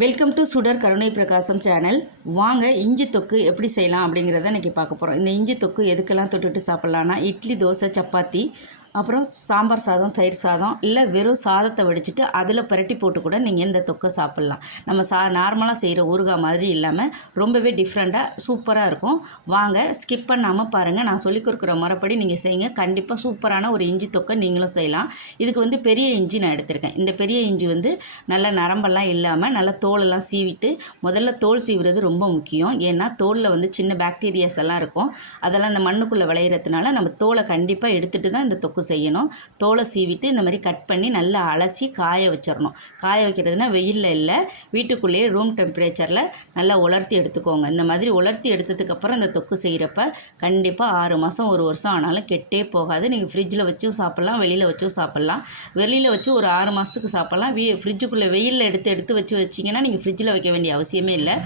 Welcome to சுடர் கருணை பிரகாசம் சேனல் வாங்க இஞ்சி தொக்கு எப்படி செய்யலாம் அப்படிங்கிறத இன்றைக்கி பார்க்க போகிறோம் இந்த இஞ்சி தொக்கு எதுக்கெல்லாம் தொட்டுட்டு சாப்பிட்லான்னா இட்லி தோசை சப்பாத்தி அப்புறம் சாம்பார் சாதம் தயிர் சாதம் இல்லை வெறும் சாதத்தை வடிச்சிட்டு அதில் புரட்டி போட்டு கூட நீங்கள் இந்த தொக்கை சாப்பிட்லாம். நம்ம சா நார்மலாக செய்கிற ஊறுகாய் மாதிரி இல்லாமல் ரொம்பவே டிஃப்ரெண்ட்டாக சூப்பராக இருக்கும். வாங்க ஸ்கிப் பண்ணாமல் பாருங்கள் நான் சொல்லிக் கொடுக்குற முறைப்படி நீங்கள் செய்யுங்க. கண்டிப்பாக சூப்பரான ஒரு இஞ்சி தொக்கை நீங்களும் செய்யலாம். இதுக்கு வந்து பெரிய இஞ்சி நான் எடுத்திருக்கேன். இந்த பெரிய இஞ்சி வந்து நல்ல நரம்பெல்லாம் இல்லாமல் நல்ல தோலெல்லாம் சீவிட்டு முதல்ல தோல் சீவுறது ரொம்ப முக்கியம். ஏன்னா தோலில் வந்து சின்ன பாக்டீரியாஸ் எல்லாம் இருக்கும். அதெல்லாம் இந்த மண்ணுக்குள்ளே விளையிறதுனால நம்ம தோலை கண்டிப்பாக எடுத்துகிட்டு தான் இந்த தொக்கு செய்யணும். தோலை சீவிட்டு இந்த மாதிரி கட் பண்ணி நல்லா அலசி காய வச்சிடணும். காய வைக்கிறதுனா வெயிலில் இல்லை வீட்டுக்குள்ளேயே ரூம் டெம்பரேச்சரில் நல்லா உலர்த்தி எடுத்துக்கோங்க. இந்த மாதிரி உலர்த்தி எடுத்ததுக்கப்புறம் இந்த தொக்கு செய்கிறப்ப கண்டிப்பாக ஆறு மாதம் ஒரு வருஷம் ஆனாலும் கெட்டே போகாது. நீங்கள் ஃப்ரிட்ஜில் வச்சும் சாப்பிட்லாம் வெளியில் வச்சும் சாப்பிட்லாம். வெளியில் வச்சு ஒரு ஆறு மாதத்துக்கு சாப்பிட்லாம். வீ ஃப்ரிட்ஜுக்குள்ளே வெயிலில் எடுத்து எடுத்து வச்சு வச்சிங்கன்னா நீங்கள் ஃப்ரிட்ஜில் வைக்க வேண்டிய அவசியமே இல்லை.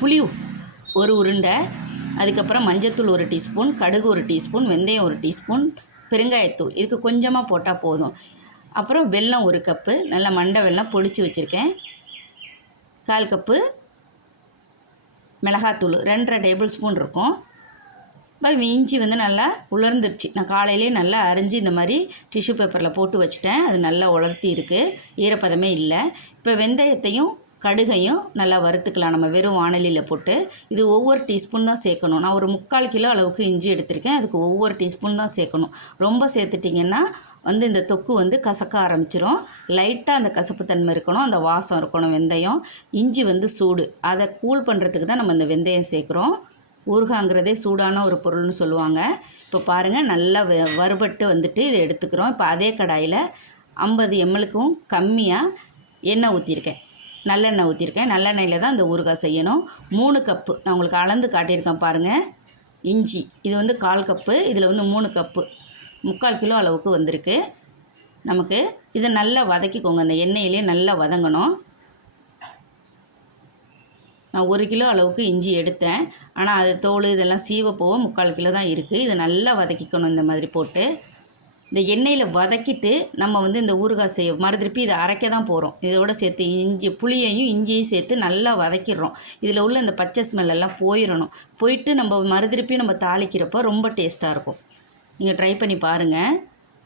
புளி ஒரு உருண்டை அதுக்கப்புறம் மஞ்சத்தூள் ஒரு டீஸ்பூன் கடுகு ஒரு டீஸ்பூன் வெந்தயம் ஒரு டீஸ்பூன் பெருங்காயத்தூள் இதுக்கு கொஞ்சமாக போட்டால் போதும். அப்புறம் வெல்லம் ஒரு கப்பு நல்லா மண்டை வெல்லம் பொடிச்சு வச்சுருக்கேன். கால் கப்பு மிளகாத்தூள் ரெண்டரை டேபிள் ஸ்பூன் இருக்கும். அப்புறம் இஞ்சி வந்து நல்லா உலர்ந்துருச்சு. நான் காலையிலே நல்லா அரிஞ்சு இந்த மாதிரி டிஷ்யூ பேப்பரில் போட்டு வச்சுட்டேன். அது நல்லா உலர்த்தி இருக்குது ஈரப்பதமே இல்லை. இப்போ வெந்தயத்தையும் கடுகையும் நல்லா வறுத்துக்கலாம். நம்ம வெறும் வானலியில் போட்டு இது ஒவ்வொரு டீஸ்பூன் தான் சேர்க்கணும். நான் ஒரு முக்கால் கிலோ அளவுக்கு இஞ்சி எடுத்திருக்கேன். அதுக்கு ஒவ்வொரு டீஸ்பூன் தான் சேர்க்கணும். ரொம்ப சேர்த்துட்டிங்கன்னா வந்து இந்த தொக்கு வந்து கசக்க ஆரம்பிச்சிரும். லைட்டாக அந்த கசப்பு தன்மை இருக்கணும். அந்த வாசம் இருக்கணும் வெந்தயம். இஞ்சி வந்து சூடு. அதை கூல் பண்ணுறதுக்கு தான் நம்ம இந்த வெந்தயம் சேர்க்குறோம். ஊறுகாங்கிறதே சூடான ஒரு பொருள்னு சொல்லுவாங்க. இப்போ பாருங்கள் நல்லா வ வறுபட்டு வந்துட்டு இதை எடுத்துக்கிறோம். இப்போ அதே கடாயில் ஐம்பது எம்எலுக்கும் கம்மியாக எண்ணெய் ஊற்றிருக்கேன் நல்லெண்ணெய் ஊற்றிருக்கேன் நல்லெண்ணெயில் தான் இந்த ஊறுகாய் செய்யணும். மூணு கப்பு நான் உங்களுக்கு அளந்து காட்டியிருக்கேன் பாருங்கள் இஞ்சி இது வந்து கால் கப்பு இதில் வந்து மூணு கப்பு முக்கால் கிலோ அளவுக்கு வந்திருக்கு. நமக்கு இதை நல்லா வதக்கிக்கோங்க. அந்த எண்ணெயிலே நல்லா வதங்கணும். நான் ஒரு கிலோ அளவுக்கு இஞ்சி எடுத்தேன். ஆனால் அது தோல் இதெல்லாம் சீவ முக்கால் கிலோ தான் இருக்குது இதை நல்லா வதக்கிக்கணும் இந்த மாதிரி போட்டு. இந்த எண்ணெயில் வதக்கிட்டு நம்ம வந்து இந்த ஊறுகாய் செய்ய மறுதிருப்பி இதை அரைக்க தான் போகிறோம் இதோட சேர்த்து இஞ்சி புளியையும் இஞ்சியும் சேர்த்து நல்லா வதக்கிடுறோம். இதில் உள்ள இந்த பச்சை ஸ்மெல் எல்லாம் போயிடணும் போயிட்டு நம்ம மறுதிருப்பி நம்ம தாளிக்கிறப்போ ரொம்ப டேஸ்ட்டாக இருக்கும். நீங்கள் ட்ரை பண்ணி பாருங்கள்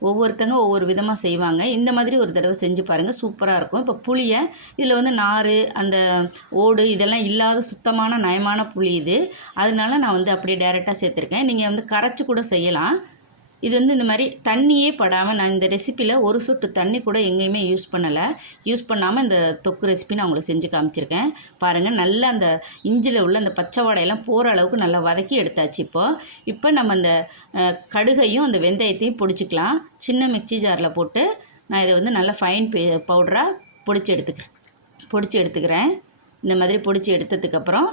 ஒவ்வொருத்தங்க ஒவ்வொரு விதமாக செய்வாங்க. இந்த மாதிரி ஒரு தடவை செஞ்சு பாருங்கள் சூப்பராக இருக்கும். இப்போ புளியை இதில் வந்து நார் அந்த ஓடு இதெல்லாம் இல்லாத சுத்தமான நயமான புளி இது. அதனால நான் வந்து அப்படியே டேரெக்டாக சேர்த்துருக்கேன். நீங்கள் வந்து கரைச்சி கூட செய்யலாம். இது வந்து இந்த மாதிரி தண்ணியே படாமல் நான் இந்த ரெசிப்பியில் ஒரு சொட்டு தண்ணி கூட எங்கேயுமே யூஸ் பண்ணலை. யூஸ் பண்ணாமல் இந்த தொக்கு ரெசிபி நான் உங்களுக்கு செஞ்சு காமிச்சிருக்கேன். பாருங்கள் நல்லா அந்த இஞ்சில் உள்ள அந்த பச்சை வாடையெல்லாம் போகிற அளவுக்கு நல்லா வதக்கி எடுத்தாச்சு இப்போது இப்போ நம்ம அந்த கடுகையும் அந்த வெந்தயத்தையும் பிடிச்சிக்கலாம். சின்ன மிக்ஸி ஜாரில் போட்டு நான் இதை வந்து நல்லா ஃபைன் பவுடராக பொடிச்சு எடுத்துக்கிறேன் பொடிச்சு எடுத்துக்கிறேன். இந்த மாதிரி பொடிச்சு எடுத்ததுக்கப்புறம்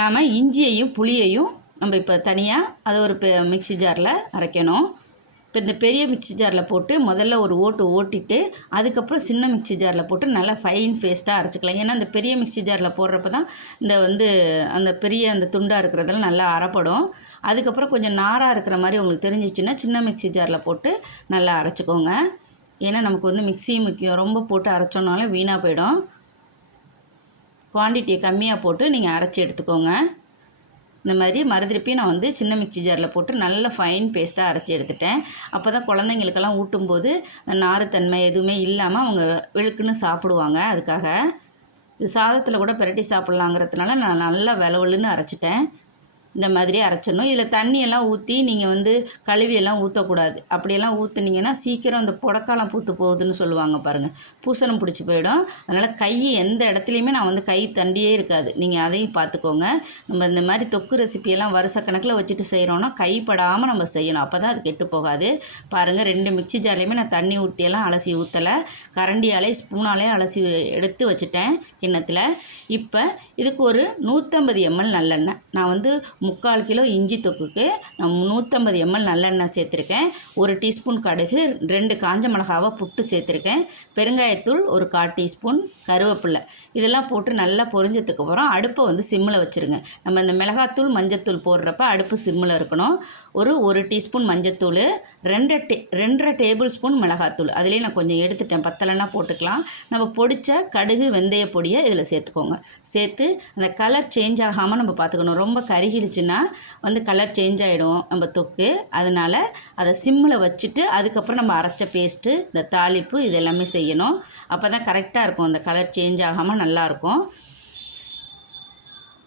நாம் இஞ்சியையும் புளியையும் நம்ம இப்போ தனியாக அதை ஒரு பெ மிக்ஸி ஜாரில் அரைக்கணும். இப்போ இந்த பெரிய மிக்ஸி ஜாரில் போட்டு முதல்ல ஒரு ஓட்டு ஓட்டிட்டு அதுக்கப்புறம் சின்ன மிக்ஸி ஜாரில் போட்டு நல்லா ஃபைன் பேஸ்ட்டாக அரைச்சிக்கலாம். ஏன்னா அந்த பெரிய மிக்ஸி ஜாரில் போடுறப்ப தான் இந்த வந்து அந்த பெரிய அந்த துண்டாக இருக்கிறதெல்லாம் நல்லா அரைப்படும். அதுக்கப்புறம் கொஞ்சம் நாராக இருக்கிற மாதிரி உங்களுக்கு தெரிஞ்சிச்சுன்னா சின்ன மிக்ஸி ஜாரில் போட்டு நல்லா அரைச்சிக்கோங்க. ஏன்னா நமக்கு வந்து மிக்ஸியும் முக்கியம். ரொம்ப போட்டு அரைச்சோன்னாலும் வீணாக போயிடும். குவான்டிட்டியை கம்மியாக போட்டு நீங்கள் அரைச்சி எடுத்துக்கோங்க. இந்த மாதிரி மறுதிருப்பி நான் வந்து சின்ன மிக்ஸி ஜாரில் போட்டு நல்ல ஃபைன் பேஸ்ட்டாக அரைச்சி எடுத்துட்டேன். அப்போ தான் குழந்தைங்களுக்கெல்லாம் ஊட்டும்போது நார்த்தன்மை எதுவுமே இல்லாமல் அவங்க வெளுக்குன்னு சாப்பிடுவாங்க அதுக்காக. இது சாதத்தில் கூட பிரட்டி சாப்பிட்லாங்கிறதுனால நான் நல்லா விலவலுன்னு அரைச்சிட்டேன். இந்த மாதிரி அரைச்சிடணும். இதில் தண்ணியெல்லாம் ஊற்றி நீங்கள் வந்து கழுவியெல்லாம் ஊற்றக்கூடாது அப்படியெல்லாம் ஊற்றுனீங்கன்னா சீக்கிரம் அந்த புடக்காலம் பூத்து போகுதுன்னு சொல்லுவாங்க பாருங்கள் பூசணம் பிடிச்சி போயிடும். அதனால் கை எந்த இடத்துலையுமே நான் வந்து கை தண்டியே இருக்காது. நீங்கள் அதையும் பார்த்துக்கோங்க. நம்ம இந்த மாதிரி தொக்கு ரெசிப்பியெல்லாம் வருஷ கணக்கில் வச்சுட்டு செய்கிறோன்னா கைப்படாமல் நம்ம செய்யணும். அப்போ தான் அது கெட்டு போகாது. பாருங்கள் ரெண்டு மிக்ஸி ஜார்லேயுமே நான் தண்ணி ஊற்றியெல்லாம் அலசி ஊற்றலை கரண்டியாலே ஸ்பூனாலே அலசி எடுத்து வச்சுட்டேன் கிண்ணத்தில். இப்போ இதுக்கு ஒரு நூற்றம்பது எம்எல் நல்லெண்ணெய். நான் வந்து முக்கால் கிலோ இஞ்சி தொக்குக்கு நான் நூற்றம்பது எம்எல் நல்லெண்ணெய் சேர்த்துருக்கேன். ஒரு டீஸ்பூன் கடுகு ரெண்டு காஞ்ச மிளகாவை புட்டு சேர்த்துருக்கேன். பெருங்காயத்தூள் ஒரு கால் டீஸ்பூன் கருவேப்பில்லை. இதெல்லாம் போட்டு நல்லா பொரிஞ்சதுக்கு அப்புறம் அடுப்பை வந்து சிம்மில் வச்சுருங்க. நம்ம இந்த மிளகாத்தூள் மஞ்சத்தூள் போடுறப்ப அடுப்பு சிம்மில் இருக்கணும். ஒரு ஒரு டீஸ்பூன் மஞ்சத்தூள் ரெண்டு டே ரெண்டரை டேபிள் ஸ்பூன் மிளகாத்தூள். அதிலே நான் கொஞ்சம் எடுத்துட்டேன். பத்தலைன்னா போட்டுக்கலாம். நம்ம பொடிச்ச கடுகு வெந்தய பொடியை இதில் சேர்த்துக்கோங்க. சேர்த்து அந்த கலர் சேஞ்ச் ஆகாமல் நம்ம பார்த்துக்கணும். ரொம்ப இருந்துச்சுன்னா வந்து கலர் சேஞ்ச் ஆகிடும் நம்ம தொக்கு. அதனால் அதை சிம்மில் வச்சுட்டு அதுக்கப்புறம் நம்ம அரைச்ச பேஸ்ட்டு இந்த தாளிப்பு இது எல்லாமே செய்யணும். அப்போ தான் கரெக்டாக இருக்கும். அந்த கலர் சேஞ்ச் ஆகாமல் நல்லாயிருக்கும்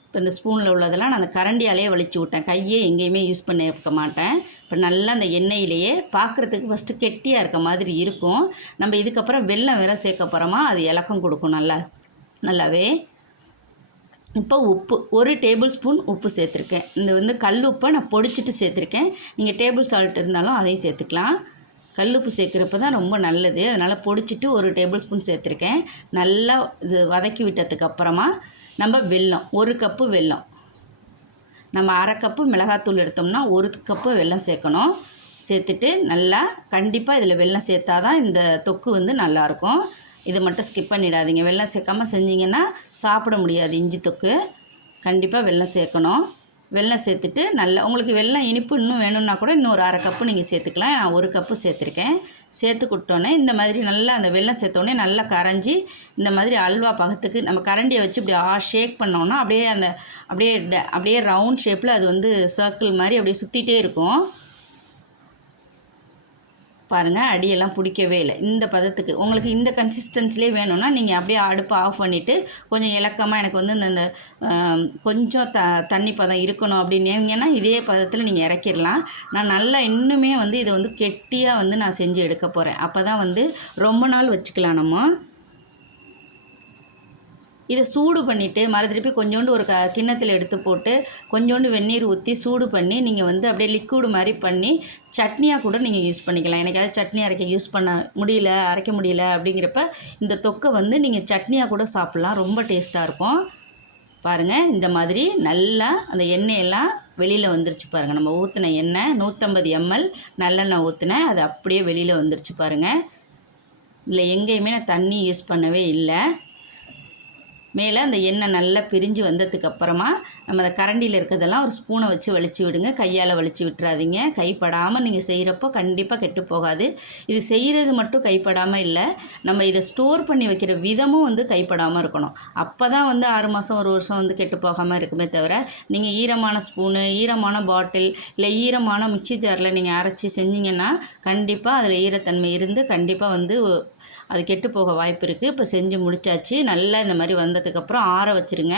இப்போ இந்த ஸ்பூனில் உள்ளதெல்லாம் நான் அந்த கரண்டியாலேயே வலிச்சு விட்டேன். கையே எங்கேயுமே யூஸ் பண்ணியிருக்க மாட்டேன். இப்போ நல்லா அந்த எண்ணெயிலேயே பார்க்குறதுக்கு ஃபஸ்ட்டு கெட்டியாக இருக்க மாதிரி இருக்கும். நம்ம இதுக்கப்புறம் வெள்ளம் வேற சேர்க்க போகிறோமா அது இலக்கம் கொடுக்கும் நல்லா. நல்லாவே இப்போ உப்பு ஒரு டேபிள் ஸ்பூன் உப்பு சேர்த்துருக்கேன். இந்த வந்து கல் உப்பை நான் பொடிச்சிட்டு சேர்த்துருக்கேன். நீங்கள் டேபிள் சால்ட் இருந்தாலும் அதையும் சேர்த்துக்கலாம். கல்லுப்பு சேர்க்குறப்ப தான் ரொம்ப நல்லது. அதனால் பொடிச்சிட்டு ஒரு டேபிள் ஸ்பூன் சேர்த்துருக்கேன். நல்லா இது வதக்கி விட்டதுக்கப்புறமா நம்ம வெல்லம் ஒரு கப்பு வெல்லம். நம்ம அரை கப்பு மிளகாத்தூள் எடுத்தோம்னா ஒரு கப்பு வெல்லம் சேர்க்கணும். சேர்த்துட்டு நல்லா கண்டிப்பாக இதில் வெல்லம் சேர்த்தா தான் இந்த தொக்கு வந்து நல்லாயிருக்கும் இதை மட்டும் ஸ்கிப் பண்ணிடாதீங்க. வெள்ளம் சேர்க்காமல் செஞ்சீங்கன்னா சாப்பிட முடியாது இஞ்சி தொக்கு. கண்டிப்பாக வெள்ளம் சேர்க்கணும். வெள்ளம் சேர்த்துட்டு நல்லா உங்களுக்கு வெள்ளம் இனிப்பு இன்னும் வேணும்னா கூட இன்னும் ஒரு அரை கப்பு நீங்கள் சேர்த்துக்கலாம். நான் ஒரு கப்பு சேர்த்துருக்கேன். சேர்த்து கொடுத்தோன்னே இந்த மாதிரி நல்லா அந்த வெல்லம் சேர்த்தோடனே நல்லா கரைஞ்சி இந்த மாதிரி அல்வா பகத்துக்கு நம்ம கரண்டியை வச்சு இப்படி ஆ ஷேக் பண்ணோன்னா அப்படியே அந்த அப்படியே ட- அப்படியே ரவுண்ட் ஷேப்பில் அது வந்து சர்க்கிள் மாதிரி அப்படியே சுற்றிட்டே இருக்கும். பாருங்கள் அடியெல்லாம் பிடிக்கவே இல்லை. இந்த பதத்துக்கு உங்களுக்கு இந்த கன்சிஸ்டன்சிலே வேணும்னா நீங்கள் அப்படியே அடுப்பை ஆஃப் பண்ணிவிட்டு கொஞ்சம் இலக்கமாக எனக்கு வந்து இந்த- இந்த கொஞ்சம் த தண்ணி பதம் இருக்கணும் அப்படின்னீங்கன்னா இதே பதத்தில் நீங்கள் இறக்கிடலாம். நான் நல்லா இன்னுமே வந்து இதை வந்து கெட்டியாக வந்து நான் செஞ்சு எடுக்க போகிறேன் அப்போ தான் வந்து ரொம்ப நாள் வச்சுக்கலாம் நம்ம. இதை சூடு பண்ணிவிட்டு மறுதிருப்பி கொஞ்சோண்டு ஒரு க கிண்ணத்தில் எடுத்து போட்டு கொஞ்சோண்டு வெந்நீர் ஊற்றி சூடு பண்ணி நீங்கள் வந்து அப்படியே லிக்விடு மாதிரி பண்ணி சட்னியாக கூட நீங்கள் யூஸ் பண்ணிக்கலாம். எனக்கு அது சட்னி அரைக்க யூஸ் பண்ண முடியல அரைக்க முடியல அப்படிங்கிறப்ப இந்த தொக்கை வந்து நீங்கள் சட்னியாக கூட சாப்பிட்லாம். ரொம்ப டேஸ்ட்டாக இருக்கும். பாருங்கள் இந்த மாதிரி நல்லா அந்த எண்ணெயெல்லாம் வெளியில் வந்துருச்சு பாருங்கள் நம்ம ஊற்றின எண்ணெய் நூற்றம்பது எம்எல் நல்லெண்ணெய் ஊற்றினேன் அது அப்படியே வெளியில் வந்துருச்சு பாருங்கள் இதில் எங்கேயுமே நான் தண்ணி யூஸ் பண்ணவே இல்லை. மேலே அந்த எண்ணெய் நல்லா பிரிஞ்சு வந்ததுக்கு அப்புறமா நம்ம அந்த கரண்டியில் இருக்கிறதெல்லாம் ஒரு ஸ்பூனை வச்சு வலிச்சு விடுங்க. கையால் வலிச்சு விட்டுறாதீங்க. கைப்படாமல் நீங்கள் செய்கிறப்போ கண்டிப்பாக கெட்டு போகாது. இது செய்கிறது மட்டும் கைப்படாமல் இல்லை. நம்ம இதை ஸ்டோர் பண்ணி வைக்கிற விதமும் வந்து கைப்படாமல் இருக்கணும். அப்போ தான் வந்து ஆறு மாதம் ஒரு வருஷம் வந்து கெட்டு போகாமல் இருக்குமே தவிர நீங்கள் ஈரமான ஸ்பூனு ஈரமான பாட்டில் இல்லை ஈரமான மிக்சி ஜாரில் நீங்கள் அரைச்சி செஞ்சீங்கன்னா கண்டிப்பாக அதில் ஈரத்தன்மை இருந்து கண்டிப்பாக வந்து அது கெட்டு போக வாய்ப்பு இருக்குது இப்போ செஞ்சு முடிச்சாச்சு. நல்லா இந்த மாதிரி வந்ததுக்கப்புறம் ஆற வச்சுருங்க.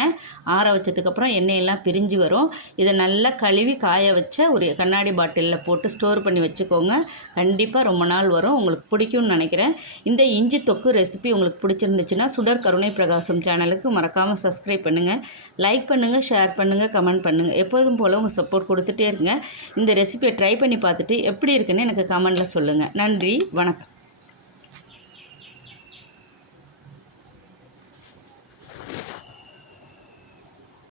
ஆற வச்சதுக்கப்புறம் எண்ணெயெல்லாம் பிரிஞ்சு வரும். இதை நல்லா கழுவி காய வச்ச ஒரு கண்ணாடி பாட்டிலில் போட்டு ஸ்டோர் பண்ணி வச்சுக்கோங்க. கண்டிப்பாக ரொம்ப நாள் வரும். உங்களுக்கு பிடிக்கும்னு நினைக்கிறேன். இந்த இஞ்சி தொக்கு ரெசிபி உங்களுக்கு பிடிச்சிருந்துச்சுன்னா சுடர் கருணை பிரகாசம் சேனலுக்கு மறக்காமல் சப்ஸ்கிரைப் பண்ணுங்கள் லைக் பண்ணுங்கள் ஷேர் பண்ணுங்கள் கமெண்ட் பண்ணுங்கள் எப்போதும் போல் உங்கள் சப்போர்ட் கொடுத்துட்டே இருங்க. இந்த ரெசிபியை ட்ரை பண்ணி பார்த்துட்டு எப்படி இருக்குன்னு எனக்கு கமெண்டில் சொல்லுங்கள் நன்றி. வணக்கம்.